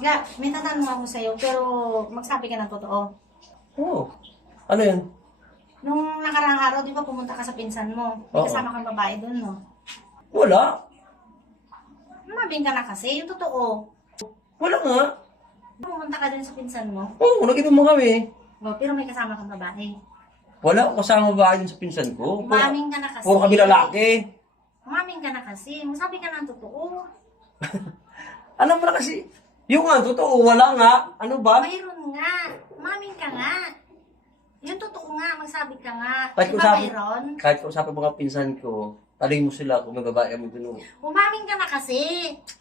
Ga, may tatanong ako sa'yo, pero magsabi ka ng totoo. Oo. Ano yun? Nung nakaraang araw, di ba pumunta ka sa pinsan mo? May Oo. kasama kang babae doon, no? Wala. Umabing ka na kasi, yung totoo. Wala nga. Pumunta ka doon sa pinsan mo, Oo, nag-inom mo kami. pero may kasama kang babae. Wala ako kasama ba yun sa pinsan ko? Umaming ka na kasi. Puro kami lalaki. Umaming ka na kasi. Magsabi ka ng totoo. Alam mo na kasi, yung nga, totoo, wala nga. Ano ba? Mayroon nga. Umaming ka nga. Yung totoo nga, magsabi ka nga. Kahit Di ba usapin, mayroon? kahit usapin mga pinsan ko, taling mo sila kung may babae kami dun. Umaming ka na kasi.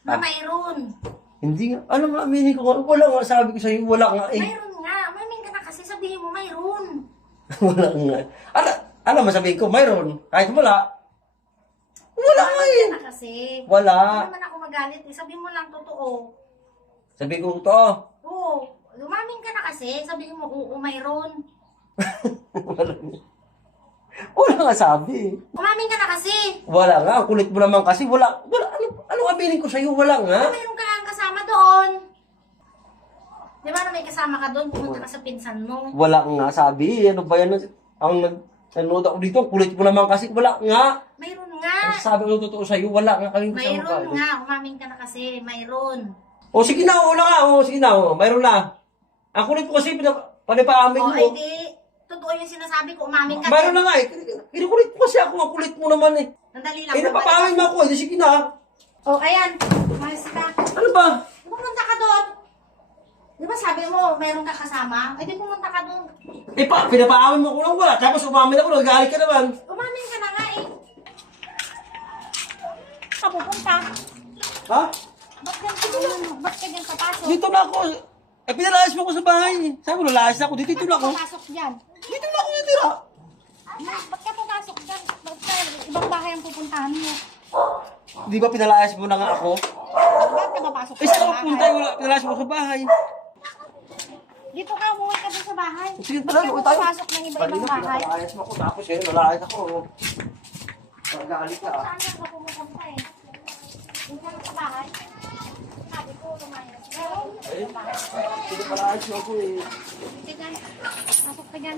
Na mayroon. Hindi nga, alam mo, aminin ko nga, wala nga, sabi ko sa'yo, wala nga eh. Mayroon nga. Umaming ka na kasi. Sabihin mo, mayroon. Wala nga. Alam mo, sabihin ko, mayroon. Kahit wala. Wala nga eh. Umaming ka na kasi. Wala. Hindi naman ako magalit. Eh. Sabihin mo lang totoo. Sabihin ko to. Oo. Umaming ka na kasi. Sabihin mo, oo, mayroon. Wala nga. Wala nga sabi. Umaming ka na kasi. Wala nga, ang kulit mo naman kasi, wala, ano aminin ko sa'yo, wala nga. Mayroon ka lang kasama doon. Di ba na may kasama ka doon, pumunta ka sa pinsan mo. Wala nga sabi, ano ba yan, nanood ako dito, ang kulit mo naman kasi, wala nga. Mayroon Ang nga. sabi ko totoo sa'yo, wala nga kami kasama Mayroon ka. nga. Umaming ka na kasi. Mayroon. O sige na, wala nga, o sige na, o, mayroon na. Ang kulit mo kasi, panipaamin O, mo. ay di. Totoo yung sinasabi ko. Umaming ka. Mayroon na nga eh, kinukulit mo kasi ako, ang kulit mo naman eh. Sandali lang. Eh, napapaamin mo ako, eh, sige na. O, ayan. Umayos ka. Ano ba? Pumunta ka doon. Di ba sabi mo, mayroon ka kasama? Ay, di pumunta ka doon. Eh, pinapaamin mo ko lang wala, tapos umamin ako, nagalit ka naman. Umaming ka na nga eh. Ka pupunta. Ha? Ba't ka dyan papasok? Dito na ako. Eh, pinalayas mo ko sa bahay. Sabi mo, lalayas na ako. Dito na ako. Papasok dyan. Dito na ako natira. Ba't ka pumasok dyan? Ba't ka ibang bahay ang pupuntahan mo? Di ba pinalayas mo na nga ako? Ba't ka papasok Eh, saan ako punta? Wala, pinalayas mo ko sa bahay. Dito ka, umuwi ka dun sa bahay. Sige, Ba't tara, ka uwi tayo. papasok ng iba-ibang bahay? Pinalayas mo ko. Tapos eh, nalayas ako. Nagalit ka. Saan ka pupunta eh? Dito ka sa bahay. Sabi ko, lumayas ka. Eh, pinalayas mo ako eh. Sige dyan. Pasok ka dyan.